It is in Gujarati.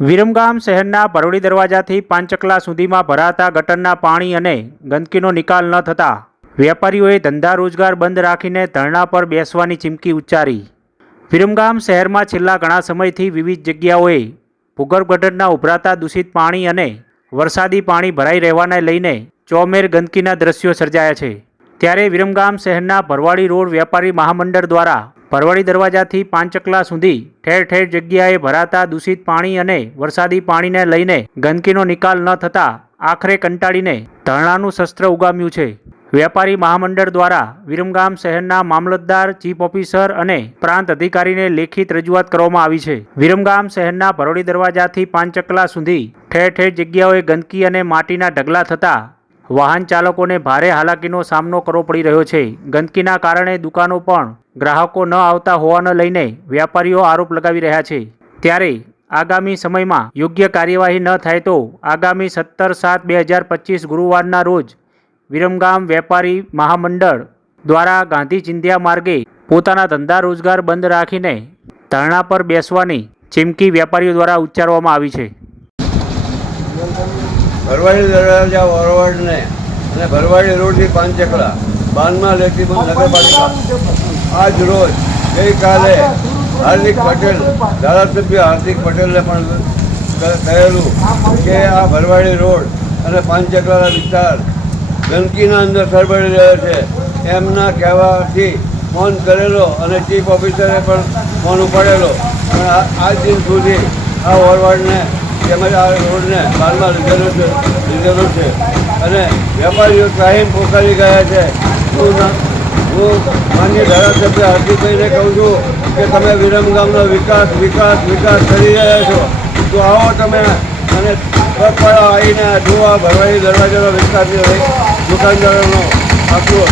વિરમગામ શહેરના પરોડી દરવાજાથી પાંચકલા સુધીમાં ભરાતા ગટરના પાણી અને ગંદકીનો નિકાલ ન થતા વેપારીઓએ ધંધા રોજગાર બંધ રાખીને ધરણા પર બેસવાની ચીમકી ઉચ્ચારી. વિરમગામ શહેરમાં છેલ્લા ઘણા સમયથી વિવિધ જગ્યાઓએ ભૂગર્ભ ગટરના ઉભરાતા દૂષિત પાણી અને વરસાદી પાણી ભરાઈ રહેવાને લઈને ચોમેર ગંદકીના દ્રશ્યો સર્જાયા છે. ત્યારે વિરમગામ શહેરના ભરવાડી રોડ વેપારી મહામંડળ દ્વારા ભરવાડી દરવાજાથી પાંચકલા સુધી ઠેર ઠેર જગ્યાએ ભરાતા દૂષિત પાણી અને વરસાદી પાણીને લઈને ગંદકીનો નિકાલ ન થતાં આખરે કંટાળીને ધરણાનું શસ્ત્ર ઉગામ્યું છે. વેપારી મહામંડળ દ્વારા વિરમગામ શહેરના મામલતદાર, ચીફ ઓફિસર અને પ્રાંત અધિકારીને લેખિત રજૂઆત કરવામાં આવી છે. વિરમગામ શહેરના ભરોડી દરવાજાથી પાંચકલા સુધી ઠેર ઠેર જગ્યાઓએ ગંદકી અને માટીના ઢગલા થતા વાહન ચાલકોને ભારે હાલાકીનો સામનો કરવો પડી રહ્યો છે. ગંદકીના કારણે દુકાનો પણ ગ્રાહકો ન આવતા હોવાને લઈને વેપારીઓ આરોપ લગાવી રહ્યા છે. ત્યારે આગામી સમયમાં યોગ્ય કાર્યવાહી ન થાય તો આગામી સત્તર સાત બે હજાર પચીસ ગુરુવારના રોજ વિરમગામ વેપારી મહામંડળ દ્વારા ગાંધી ચિંધ્યા માર્ગે પોતાના ધંધા રોજગાર બંધ રાખીને ધરણા પર બેસવાની ચીમકી વેપારીઓ દ્વારા ઉચ્ચારવામાં આવી છે. ભરવાડી દરવાજા વરવાડને અને ભરવાડી રોડથી પાંચેકડા બાનમાં લેતી નગરપાલિકા. આજ રોજ ગઈકાલે હાર્દિક પટેલ ધારાસભ્ય હાર્દિક પટેલને પણ કહેલું કે આ ભરવાડી રોડ અને પાંચેકડાના વિસ્તાર ગંદકીના અંદર સરબડી રહ્યો છે. એમના કહેવાથી ફોન કરેલો અને ચીફ ઓફિસરે પણ ફોન ઉપાડેલો. અને આ- આજ દિન સુધી આ વરવાડને તેમજ આ રોડને માલમાં લીધેલો લીધેલો છે. અને વેપારીઓ કાયમ પોકારી ગયા છે. હું હું માન્ય ધારાસભ્ય હાર્દિકભાઈને કહું છું કે તમે વિરમગામનો વિકાસ વિકાસ વિકાસ કરી રહ્યા છો. તો આવો તમે અને પગપાળા આવીને જુઓ આ ભરવાડી દરવાજાનો વિસ્તારની દુકાનદારોનો આટલું